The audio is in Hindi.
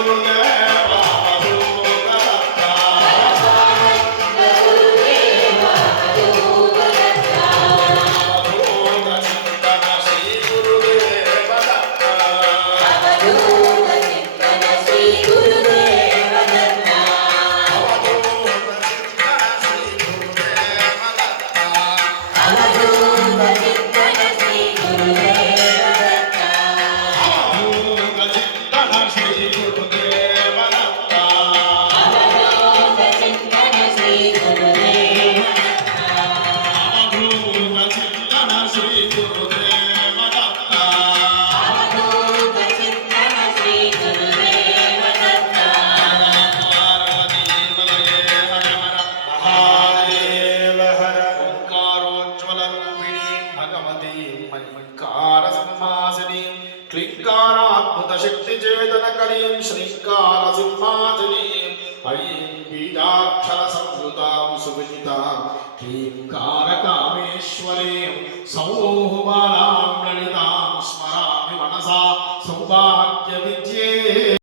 Thank you. ह्रीं मन्कारसिंहासनीं क्लिङ्कारात्मतशक्तिचेतनकरीं श्रीङ्कारसिंहासनीं ऐं बीजाक्षरसंयुतां सुविहितां ह्रीङ्कारकामेश्वरीं सौः बालां ललितां स्मरामि मनसा सौभाग्यविद्ये